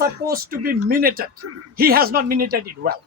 supposed to be minuted. He has not minuted it well.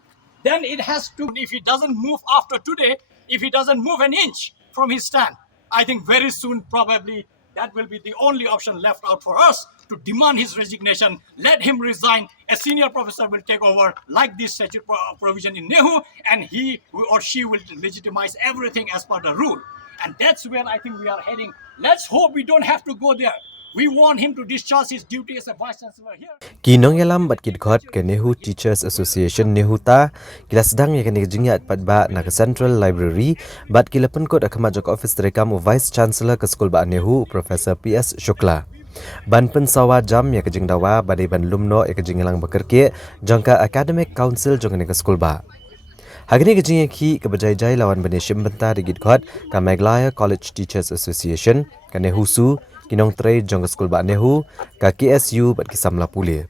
Then it has to, if he doesn't move after today, if he doesn't move an inch from his stand, I think very soon probably that will be the only option left out for us to demand his resignation. Let him resign. A senior professor will take over like this statute provision in NEHU, and he or she will legitimize everything as per the rule. And that's where I think we are heading. Let's hope we don't have to go there. We want him to discharge his duty as a vice chancellor here. Kinong yalam bat kidkhot ke NEHU Teachers Association NEHU ta kila sedang ya kini jingya pat ba na ke Central Library bat kila penkot akama jok office terekam Vice Chancellor ke Skul ba NEHU Profesor PS Shukla. Ban pensawa jam ya ke jingdawa badai ban lumno ya ke jinglang bekerke jangka Academic Council jong ke skul ba. Hagini ke jingya ki ke bejai-jai lawan benishim benta di kidkhot ke Meghalaya College Teachers Association ke NEHU su kinong tray jong ke skul ba NEHU ka KSU bat kisamla pulih.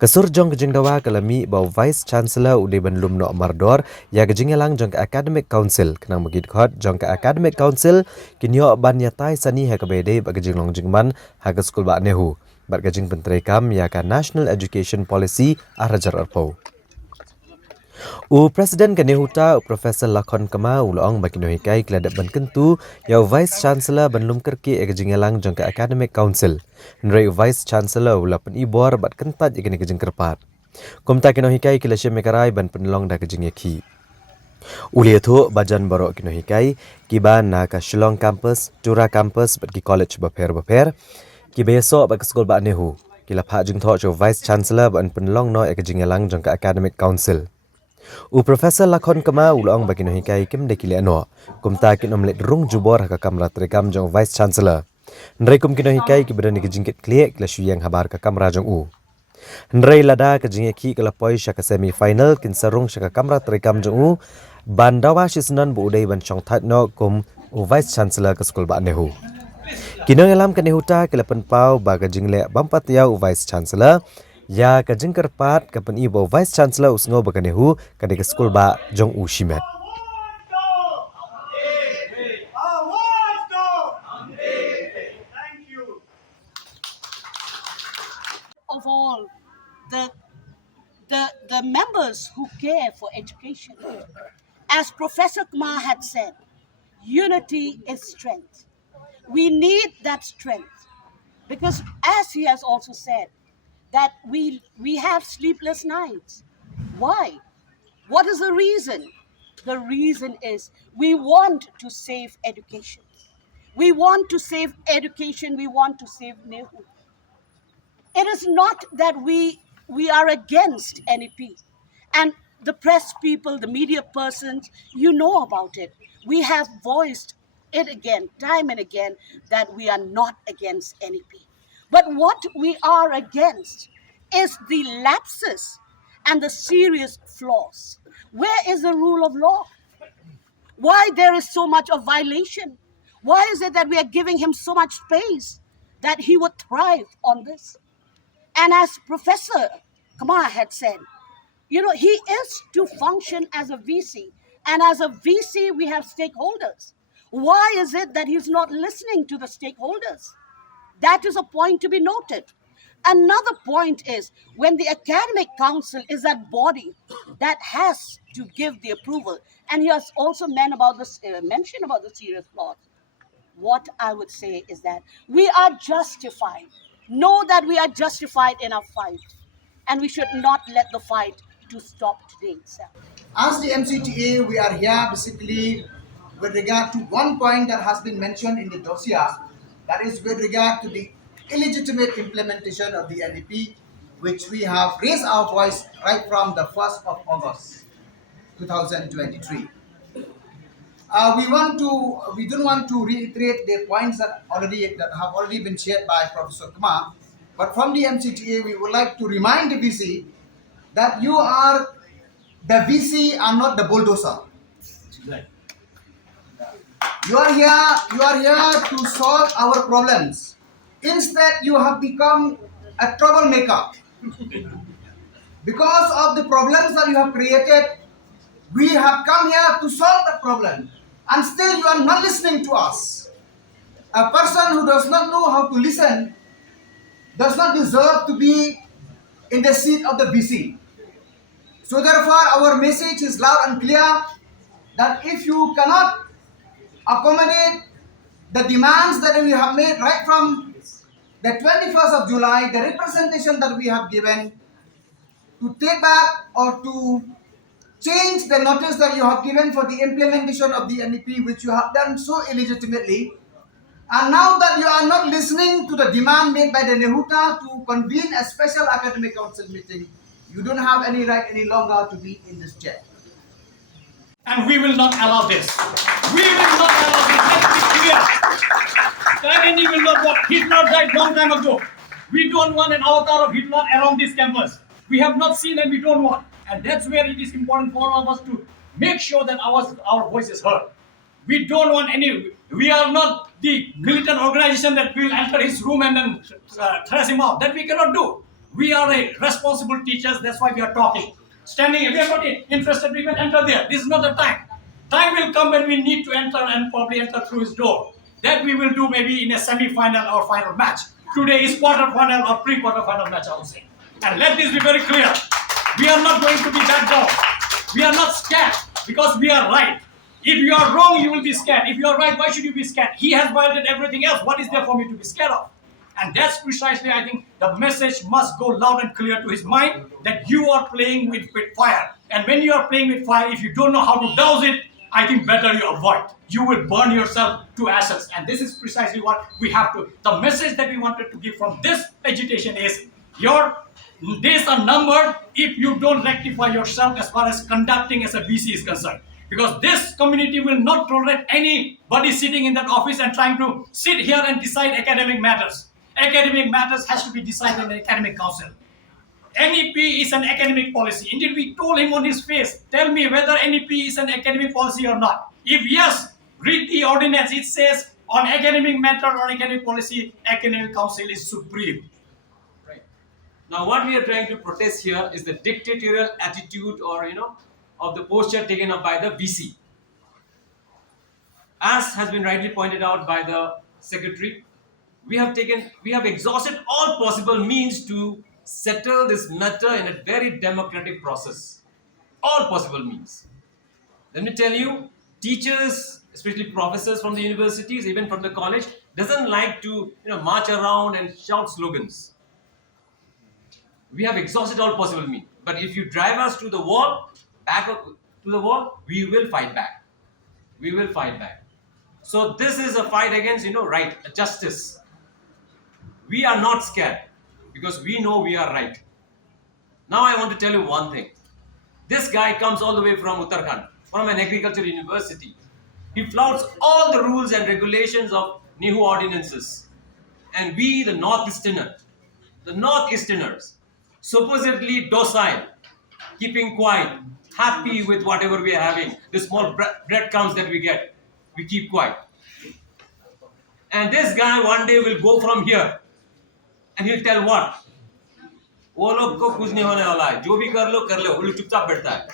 Kesur jong kejing dawa kalami bau Vice Chancellor ude ban lumno mardor ya kejing lang jong ke Academic Council kenang magid khot jong ke Academic Council kinyo ban yatai sani ha kabede ba kejing long jingman ha ke skul ba NEHU bat kejing pentrekam ya ka National Education Policy arajar arpau. Presiden ke NEHU ta Profesor Lakon Kama ulong bagi nonghikai keladak ban kentu ya Vice Chancellor ban lum kerki e kejing lang jong ke Academic Council. Nrai Vice Chancellor ula pen ibor bat kentat ikene kejing kerpat. Kumta ke nonghikai kila syemekarai ban penlong da kejing yaki. Uli itu bajan borok ke nonghikai kiban na ka Shillong campus, Tura campus bat ki college baper. Ki besok bat ke skul ba NEHU. Kila pak jing tho Vice Chancellor ban penlong no e kejing lang jong ke Academic Council. Profesor Lakon Kama ulong bagi nonghikai kim de kile ano kumta kin omlet rung jubor ka kamera terekam jong Vice Chancellor nrai kum kin nonghikai ki berani ke jingkit kliek la syuyang habar ka kamera jong nrai lada ke jingki ki kala poi syaka semi final kin sarung syaka kamera terekam jong bandawa shisnan bu udai ban chong that no kum Vice Chancellor ke skul ba NEHU kinong alam ke NEHU ta kala penpau ba ka jingle bampat ya Vice Chancellor ya ka jingkar pat ka pen ibo Vice Chancellor usngo ba ka NEHU ka de skul ba jong shimet. Of all the members who care for education. As Professor Kumar had said, unity is strength. We need that strength because as he has also said, that we have sleepless nights. Why? What is the reason? The reason is we want to save education. We want to save education. We want to save NEHU. It is not that we are against NEP. And the press people, the media persons, you know about it. We have voiced it again, time and again, that we are not against NEP. But what we are against is the lapses and the serious flaws. Where is the rule of law? Why there is so much of violation? Why is it that we are giving him so much space that he would thrive on this? And as Professor Kumar had said, he is to function as a VC. And as a VC, we have stakeholders. Why is it that he's not listening to the stakeholders? That is a point to be noted. Another point is when the Academic Council is that body that has to give the approval. And he has also mentioned about the serious flaws. What I would say is that we are justified. Know that we are justified in our fight. And we should not let the fight to stop today itself. As the MCTA, we are here basically with regard to one point that has been mentioned in the dossier, that is with regard to the illegitimate implementation of the NEP, which we have raised our voice right from the 1st of August 2023. We don't want to reiterate the points that have already been shared by Professor Kumar, but from the MCTA, we would like to remind the VC that the VC are not the bulldozer. You are here to solve our problems. Instead, you have become a troublemaker. Because of the problems that you have created, we have come here to solve the problem. And still you are not listening to us. A person who does not know how to listen does not deserve to be in the seat of the BC. So therefore, our message is loud and clear that if you cannot accommodate the demands that we have made right from the 21st of July, the representation that we have given, to take back or to change the notice that you have given for the implementation of the NEP, which you have done so illegitimately. And now that you are not listening to the demand made by the NEHU to convene a special academic council meeting, you don't have any right any longer to be in this chair. And we will not allow this. We will not allow this. Let's be clear. Kylli will not what Hitler died long time ago. We don't want an avatar of Hitler around this campus. We have not seen and we don't want. And that's where it is important for all of us to make sure that our voice is heard. We don't want any. We are not the militant organization that will enter his room and then thrash him out. That we cannot do. We are a responsible teachers. That's why we are talking. Standing, if we are not interested, we will enter there. This is not the time. Time will come when we need to enter and probably enter through his door. That we will do maybe in a semi-final or final match. Today is quarter-final or pre-quarter-final match, I would say. And let this be very clear. We are not going to be back down. We are not scared because we are right. If you are wrong, you will be scared. If you are right, why should you be scared? He has violated everything else. What is there for me to be scared of? And that's precisely, I think, the message must go loud and clear to his mind that you are playing with fire. And when you are playing with fire, if you don't know how to douse it, I think better you avoid. You will burn yourself to ashes. And this is precisely what we have to. The message that we wanted to give from this agitation is your days are numbered if you don't rectify yourself as far as conducting as a VC is concerned. Because this community will not tolerate anybody sitting in that office and trying to sit here and decide academic matters. Academic matters has to be decided in the academic council. NEP is an academic policy. Indeed, we told him on his face, tell me whether NEP is an academic policy or not. If yes, read the ordinance. It says on academic matter or academic policy, academic council is supreme. Right. Now, what we are trying to protest here is the dictatorial attitude or, of the posture taken up by the VC. As has been rightly pointed out by the secretary, we have exhausted all possible means to settle this matter in a very democratic process. All possible means. Let me tell you, teachers, especially professors from the universities, even from the college, doesn't like to march around and shout slogans. We have exhausted all possible means. But if you drive us to the wall, we will fight back. We will fight back. So this is a fight against, right, justice. We are not scared because we know we are right. Now I want to tell you one thing. This guy comes all the way from Uttarakhand, from an agriculture university. He flouts all the rules and regulations of NEHU ordinances. And we, the Northeasterners, supposedly docile, keeping quiet, happy with whatever we are having, the small breadcrumbs that we get, we keep quiet. And this guy one day will go from here and he'll tell what? वो लोग को कुछ नहीं होने वाला है, जो भी कर लो वो लोग चुपचाप बैठता है.